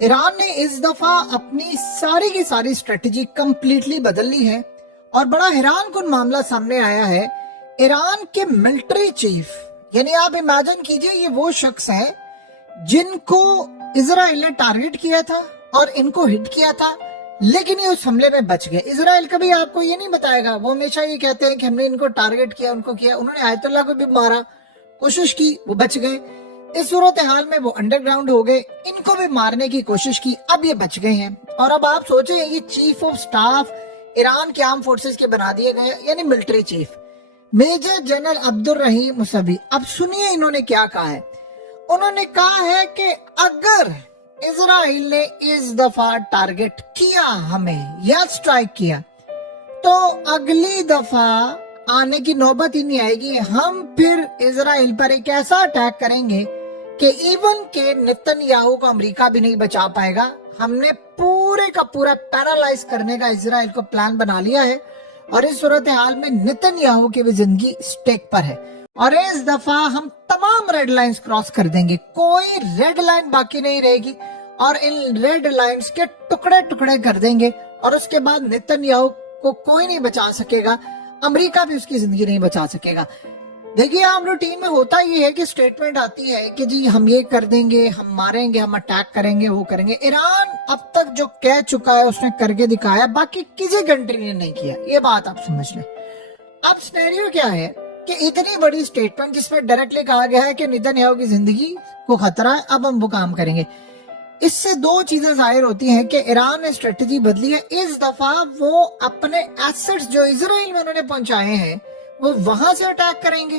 Iran ने इस दफा अपनी सारी की सारी स्ट्रेटजी कंप्लीटली बदल ली है और बड़ा हैरान कुन मामला सामने आया है। ईरान के मिलिट्री चीफ, यानी आप इमेजिन कीजिए ये वो शख्स है जिनको इजराइल ने टारगेट किया था और इनको हिट किया था, लेकिन ये उस हमले में बच गए। इजराइल कभी आपको ये नहीं बताएगा, वो हमेशा ये कहते हैं कि हमने इनको टारगेट किया, उनको किया। उन्होंने आयतुल्लाह को भी मारा, कोशिश की, वो बच गए। इस सूरत हाल में वो अंडरग्राउंड हो गए, इनको भी मारने की कोशिश की, अब ये बच गए हैं। और अब आप सोचें, ये चीफ ऑफ स्टाफ ईरान के आर्म फोर्सेस के बना दिए गए, यानी military chief major general Abdul Rahim Mousavi. अब सुनिए इन्होंने क्या कहा है। उन्होंने कहा है कि अगर इजराइल ने इस दफा टारगेट किया हमें या स्ट्राइक किया तो अगली दफा आने की नौबत ही नहीं आएगी। हम फिर इजराइल पर एक ऐसा अटैक करेंगे कि इवन के नेतन्याहू को अमेरिका भी नहीं बचा पाएगा। हमने पूरे का पूरा पैरालाइज करने का इजराइल को प्लान बना लिया है और इस सूरत हाल में नेतन्याहू की भी जिंदगी स्टेक पर है। और इस दफा हम तमाम रेड लाइंस क्रॉस कर देंगे, कोई रेड लाइन बाकी नहीं रहेगी और इन रेड लाइंस के टुकड़े टुकड़े कर देंगे और उसके बाद नेतन्याहू को कोई नहीं बचा सकेगा, अमेरिका भी उसकी जिंदगी नहीं बचा सकेगा। देखिए, आम रूटीन में होता ये है कि स्टेटमेंट आती है कि जी हम ये कर देंगे, हम मारेंगे, हम अटैक करेंगे, वो करेंगे। ईरान अब तक जो कह चुका है उसने करके दिखाया, बाकी किसी कंट्री ने नहीं किया, ये बात आप समझ लें। अब सिनेरियो क्या है कि इतनी बड़ी स्टेटमेंट जिसमें डायरेक्टली कहा गया है कि नेतन्याहू की जिंदगी को खतरा है, अब हम वो काम करेंगे। इससे दो चीजें जाहिर होती हैं कि ईरान ने स्ट्रेटजी बदली है। इस दफा वो अपने एसेट्स जो इजराइल में उन्होंने पहुंचाए हैं वो वहां से अटैक करेंगे,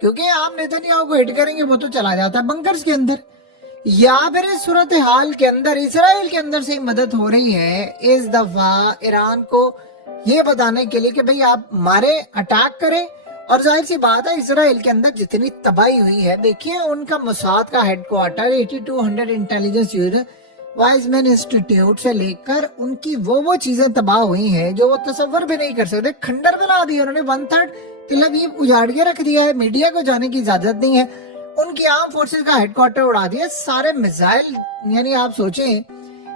क्योंकि आप नेतन्याहू को हिट करेंगे वो तो चला जाता है बंकर्स के अंदर, या फिर इस सूरत हाल के अंदर इजराइल के अंदर से ही मदद हो रही है इस दफा ईरान को ये बताने के लिए कि भाई आप मारे, अटैक करें। और जाहिर सी बात है, इजराइल के अंदर जितनी तबाही हुई है, देखिए उनका मोसाद का headquarter 8200 intelligence unit Weizmann institute से लेकर उनकी वो चीजें तबाह हुई हैं जो वो तसव्वुर भी नहीं कर सकते। खंडर बना दिया उन्होंने, 1/3 तिल अवीव उजाड़ के रख दिया है, मीडिया को जाने की इजाजत नहीं है। उनकी आर्म फोर्सेस का हेडक्वार्टर उड़ा दिया, सारे मिसाइल, यानी आप सोचें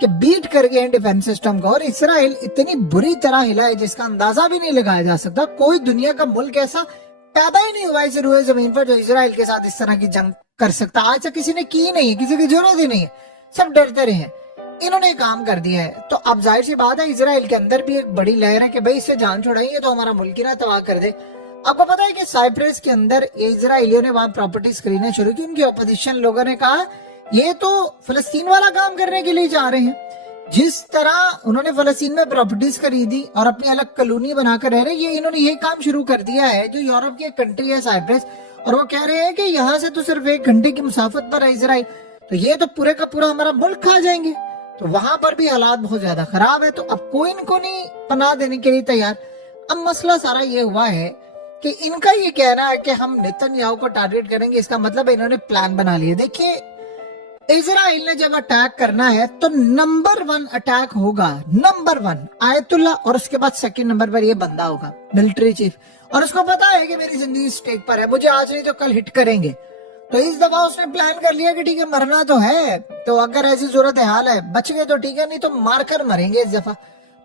कि बीट कर गए डिफेंस सिस्टम को। और इजराइल इतनी बुरी तरह हिला है जिसका अंदाजा भी नहीं लगाया जा सकता। कोई दुनिया का मुल्क ऐसा पैदा ही नहीं हुआ इस रुए जमीन पर जो इजराइल के साथ इस तरह की जंग कर सकता। आज तक किसी ने की नहीं है, किसी की जरूरत ही नहीं है, सब डरते रहे हैं। इन्होंने काम कर दिया है। तो अब जाहिर सी बात है, इजराइल के अंदर भी एक बड़ी लहर है कि भाई इससे जान छुड़ाएंगे तो हमारा मुल्क ही ना तबाह कर दे। आपको पता है कि साइप्रस के अंदर इजराइलियों ने वहां प्रॉपर्टीज खरीदना शुरू की। उनकी अपोजिशन लोगों ने कहा ये तो फलस्तीन वाला काम करने के लिए जा रहे हैं। जिस तरह उन्होंने फलस्तीन में प्रॉपर्टीज खरीदी और अपनी अलग कॉलोनी बनाकर रह रहे, ये इन्होंने ये काम शुरू कर दिया है जो यूरोप की एक कंट्री है साइप्रस, और वो कह रहे हैं कि यहाँ से तो सिर्फ 1 घंटे की मुसाफत पर है इजराइल, तो ये तो पूरे का पूरा हमारा मुल्क खा जाएंगे। तो वहां पर भी हालात बहुत ज्यादा खराब है, तो अब कोई इनको नहीं पनाह देने के लिए तैयार। अब मसला सारा ये हुआ है कि इनका ये कहना है कि हम नेतन्याहू को टारगेट करेंगे, इसका मतलब इन्होंने प्लान बना लिया। देखिए, इजराइल ने जब अटैक करना है तो नंबर 1 अटैक होगा, नंबर 1 आयतुल्लाह, और उसके बाद सेकंड नंबर पर ये बंदा होगा मिलिट्री चीफ, और उसको पता है कि मेरी जिंदगी स्टेक पर है, मुझे आज नहीं तो कल हिट करेंगे। तो इस दफा उसने प्लान कर लिया कि ठीक है मरना तो है, तो अगर ऐसी सूरत हाल है बच गए तो ठीक है, नहीं तो मारकर मरेंगे इस दफा।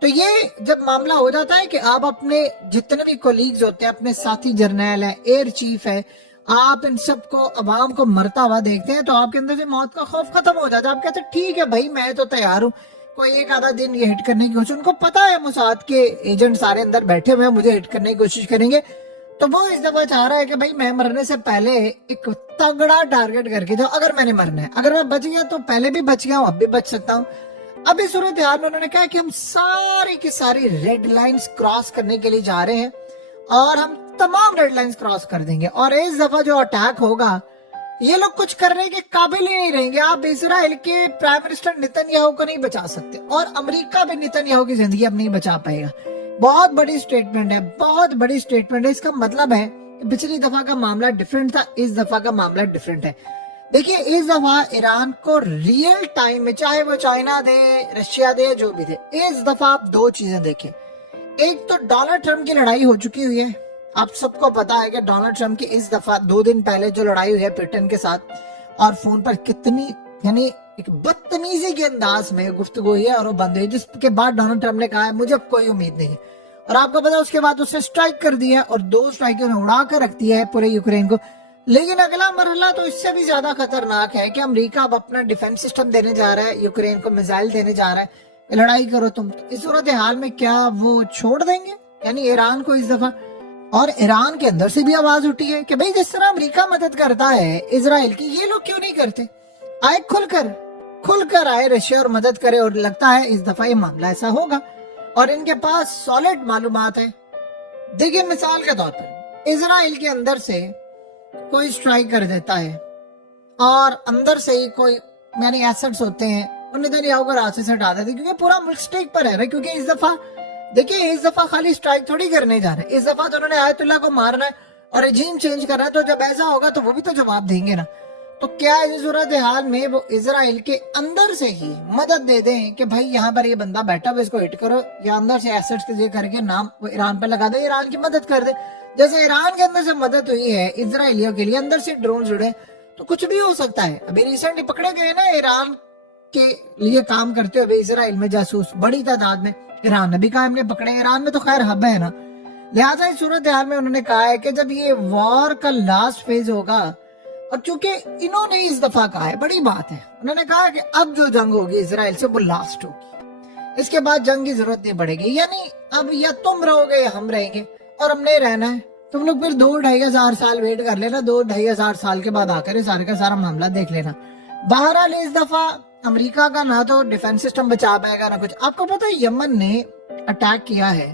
तो ये जब मामला हो जाता है कि आप अपने जितने भी कोलीग्स होते हैं, अपने साथी जर्नैल है, एयर चीफ है, आप इन सबको अवाम को मरता हुआ देखते हैं तो आपके अंदर से मौत का खौफ खत्म हो जाता है। आप कहते हैं ठीक है भाई मैं तो तैयार हूँ, कोई एक आधा दिन ये हिट करने की कोशिश, उनको पता है मोसाद के एजेंट सारे अंदर बैठे हुए हैं, मुझे हिट करने की कोशिश करेंगे। तो वो इस दफा चाह रहा है कि भाई मैं मरने से पहले एक तगड़ा टारगेट करके जाओ। अगर मैंने मरना है, अगर मैं बच गया तो पहले भी बच गया हूँ, अब भी बच सकता हूँ। अब इस सूरत हाल में उन्होंने कहा कि हम सारी की सारी रेड लाइंस क्रॉस करने के लिए जा रहे हैं और हम तमाम रेड लाइंस क्रॉस कर देंगे। और इस दफा जो अटैक होगा ये लोग कुछ करने के काबिल ही नहीं रहेंगे। आप इजराइल के प्राइम मिनिस्टर नेतन्याहू को नहीं बचा सकते और अमेरिका भी नेतन्याहू की जिंदगी अब नहीं बचा पाएगा। बहुत बड़ी स्टेटमेंट है, बहुत बड़ी स्टेटमेंट है। इसका मतलब है कि पिछली दफा का मामला डिफरेंट था, इस दफा का मामला डिफरेंट है। देखिए, इस दफा ईरान को रियल टाइम में, चाहे वो चाइना दे, रशिया दे, जो भी दे, इस दफा आप दो चीजें देखें। एक तो डोनाल्ड ट्रम्प की लड़ाई हो चुकी हुई है। आप सबको पता है कि डोनाल्ड ट्रम्प की इस दफा 2 दिन पहले जो लड़ाई हुई है ब्रिटेन के साथ, और फोन पर कितनी यानी एक बदतमीजी के अंदाज में गुफ्तगू हुई है और वो बंद हुई, जिसके बाद डोनाल्ड ट्रंप ने कहा है मुझे अब कोई उम्मीद नहीं है। और आपको पता है उसके बाद उसने स्ट्राइक कर दिया और 2 स्ट्राइकों ने उड़ा कर रख दिया है पूरे यूक्रेन को। लेकिन अगला मरहला तो इससे भी ज्यादा खतरनाक है कि अमेरिका अब अपना डिफेंस सिस्टम देने जा रहा है, यूक्रेन को मिसाइल देने जा रहा है, लड़ाई करो तुम। इस सूरत हाल में क्या वो छोड़ देंगे यानी ईरान को इस दफा? और ईरान के अंदर से भी आवाज उठी है कि भाई जिस तरह अमेरिका मदद करता है इजराइल की, ये लोग क्यों नहीं करते? आए खुलकर आए रशिया और मदद करे। और लगता है इस दफा ये मामला ऐसा होगा और इनके पास सॉलिड मालूमात है। देखिए मिसाल के तौर पर इजराइल के अंदर से कोई स्ट्राइक कर देता है और अंदर से ही कोई यानी एसेट्स होते हैं उन नेतन्याहू को रास्ते से हटा देते, क्योंकि पूरा मुल्क स्टेक पर है। क्योंकि इस दफा देखिए इस दफा खाली स्ट्राइक थोड़ी करने जा रहे हैं, इस दफा तो उन्होंने आयतुल्लाह को मारना है और रजीम चेंज करना है। तो जब ऐसा होगा तो वो भी तो जवाब देंगे ना। तो क्या इस सूरत हाल में वो इजराइल के अंदर से ही मदद दे दें कि भाई यहाँ पर ये बंदा बैठा हुआ इसको हिट करो, या अंदर से एसेट्स के करके नाम वो ईरान पर लगा दे, ईरान की मदद कर दे। जैसे ईरान के अंदर से मदद हुई है इजराइलियों के लिए, अंदर से ड्रोन जुड़े, तो कुछ भी हो सकता है। अभी रिसेंटली पकड़े गए ना ईरान के लिए काम करते हुए इजराइल में जासूस बड़ी तादाद में, ईरान ने भी कहा हमने पकड़े। ईरान में तो खैर हब है ना, लिहाजा इस सूरत हाल में उन्होंने कहा है कि जब ये वॉर का लास्ट फेज होगा, और चूंकि इन्होंने इस दफा कहा है, बड़ी बात है, उन्होंने कहा कि अब जो जंग होगी इजराइल से वो लास्ट होगी, इसके बाद जंग की जरूरत नहीं पड़ेगी। यानी अब या तुम रहोगे या हम रहेंगे, और हमने रहना है। तुम लोग फिर 2-2.5 हजार साल वेट कर लेना, 2-2.5 हजार साल के बाद आकर सारे का सारा मामला देख लेना। बहरहाल इस दफा अमेरिका का ना तो डिफेंस सिस्टम बचा पाएगा ना कुछ। आपको पता है यमन ने अटैक किया है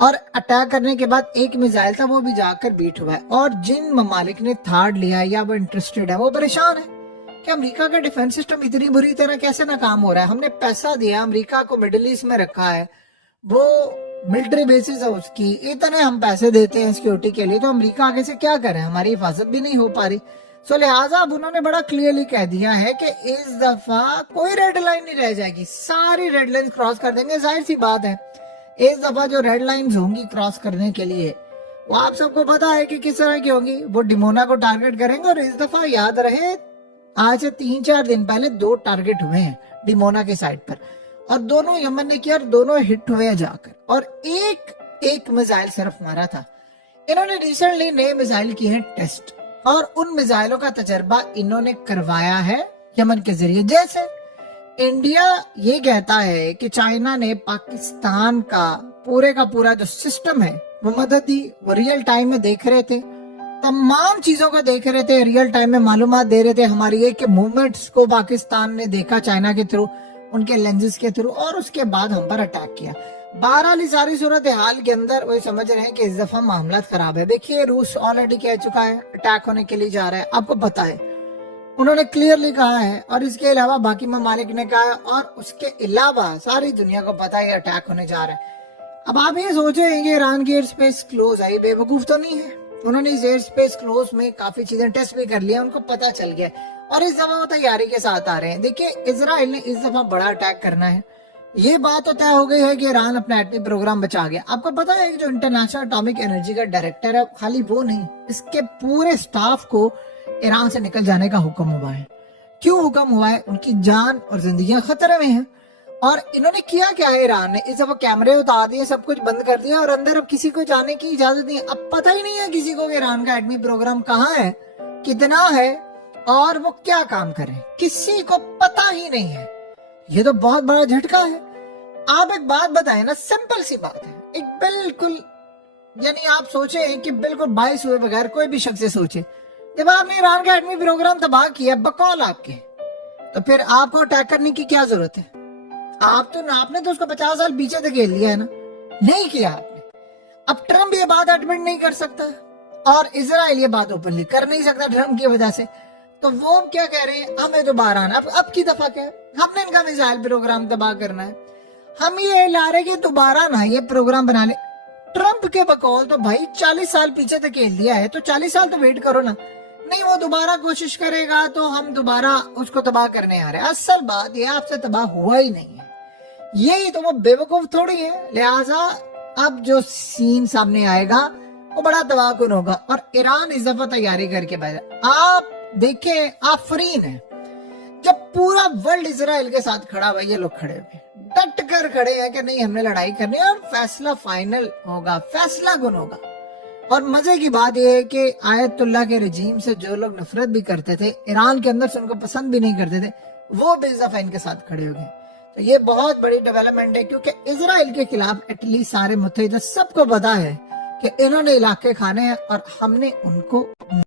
और अटैक करने के बाद एक मिसाइल था वो भी जाकर बीट हुआ है, और जिन ममालिक ने थार्ड लिया है या वो इंटरेस्टेड है वो परेशान है कि अमेरिका का डिफेंस सिस्टम इतनी बुरी तरह कैसे नाकाम हो रहा है। हमने पैसा दिया अमेरिका को, मिडिल ईस्ट में रखा है, वो मिलिट्री बेसिस है उसकी, इतने हम पैसे देते हैं सिक्योरिटी के लिए, तो अमेरिका आगे से क्या करे, हमारी हिफाजत भी नहीं हो पा रही। सो लिहाजा अब उन्होंने बड़ा क्लियरली कह दिया है कि इस दफा कोई रेड लाइन नहीं रह जाएगी, सारी रेड लाइन क्रॉस कर देंगे। जाहिर सी बात है इस दफा जो रेड लाइंस होंगी क्रॉस करने के लिए वो आप सबको पता है कि किस तरह की होंगी। वो डिमोना को टारगेट करेंगे, और इस दफा याद रहे आज से 3-4 दिन पहले 2 टारगेट हुए हैं डिमोना के साइड पर, और दोनों यमन ने किया और दोनों हिट हुए जाकर, और एक मिसाइल सिर्फ मारा था। इन्होंने रिसेंटली नए मिसाइल किए हैं टेस्ट, और उन मिसाइलों का तजर्बा इन्होंने करवाया है यमन के जरिए। जैसे इंडिया ये कहता है कि चाइना ने पाकिस्तान का पूरा जो सिस्टम है वो मदद दी, वो रियल टाइम में देख रहे थे, तमाम चीजों को देख रहे थे, रियल टाइम में मालूमात दे रहे थे हमारी एक मूवमेंट्स को पाकिस्तान ने देखा चाइना के थ्रू, उनके लेंसेज के थ्रू, और उसके बाद हम पर अटैक किया। बहरहाल सारी सूरत हाल के अंदर वो समझ रहे हैं कि इस दफा मामला खराब है। देखिए रूस ऑलरेडी कह चुका है अटैक होने के लिए जा रहा है, आपको पता है, उन्होंने क्लियरली कहा है, और इसके अलावा बाकी ममालिक ने कहा है, और उसके अलावा सारी दुनिया को पता है अटैक होने जा रहा है। अब आप ये सोचे कि ईरान की एयर स्पेस क्लोज आई, बेवकूफ तो नहीं है, उन्होंने इस एयर स्पेस क्लोज में काफी चीजें टेस्ट भी कर लिया, उनको पता चल गया, और इस दफा वो तैयारी के साथ आ रहे हैं। देखिए इजराइल ने इस दफा बड़ा अटैक करना है, ये बात तो तय हो गई है कि ईरान अपना एटमी प्रोग्राम बचा गया। आपको पता है कि जो इंटरनेशनल एटॉमिक एनर्जी का डायरेक्टर है, खाली वो नहीं, इसके पूरे स्टाफ को ईरान से निकल जाने का हुक्म हुआ है। क्यों हुक्म हुआ है? उनकी जान और जिंदगियां खतरे में हैं। और इन्होंने किया क्या है, ईरान ने इस दफा कैमरे उतार दिए, सब कुछ बंद कर दिया, और अंदर अब किसी को जाने की इजाजत नहीं है। अब पता ही नहीं है किसी को ईरान का एटमी प्रोग्राम कहाँ है, कितना है, और वो क्या काम करे, किसी को पता ही नहीं है। ये तो बहुत बड़ा झटका है। आप एक बात बताएं ना, सिंपल सी बात है, एक बिल्कुल, यानी आप सोचे कि बिल्कुल बाइस हुए बगैर कोई भी शख्स सोचे, जब आपने ईरान का एटमी प्रोग्राम तबाह किया बकौल आपके, तो फिर आपको अटैक करने की क्या जरूरत है? आपने तो उसको 50 साल पीछे धकेल लिया है ना, नहीं किया आपने। अब ट्रम्प ये बात एडमिट नहीं कर सकता, और इजराइल ये बात ओपनली कर नहीं सकता ट्रम्प की वजह से, तो वो क्या कह रहे हैं, हमें दोबारा आना। अब की दफा क्या है, हमने इनका मिसाइल प्रोग्राम तबाह करना है, हम ये ला रहे कि दोबारा ना ये प्रोग्राम बना ले। ट्रम्प के बकौल तो भाई 40 साल पीछे धकेल दिया है, तो 40 साल तो वेट करो ना। नहीं, वो दोबारा कोशिश करेगा तो हम दोबारा उसको तबाह करने आ रहे हैं। असल बात ये आपसे तबाह हुआ ही नहीं है, यही तो वो बेवकूफ थोड़ी है। लिहाजा अब जो सीन सामने आएगा वो बड़ा तबाहकुन होगा, और ईरान इस दफा तैयारी करके बैठा। आप देखें, आफरीन है, जब पूरा वर्ल्ड इजराइल के साथ खड़ा हुआ, ये लोग खड़े हुए डट कर खड़े हैं कि नहीं, हमने लड़ाई करनी है और फैसला फाइनल होगा, फैसला गुन होगा। और मजे की बात यह है कि आयतुल्लाह के रजीम से जो लोग नफरत भी करते थे, ईरान के अंदर से उनको पसंद भी नहीं करते थे, वो भी इस दफा इनके साथ खड़े हो गए। तो ये बहुत बड़ी डेवलपमेंट है, क्योंकि इजराइल के खिलाफ एटलीस्ट सारे मुत्तहिद सबको पता है कि इन्होंने इलाके खाने हैं और हमने उनको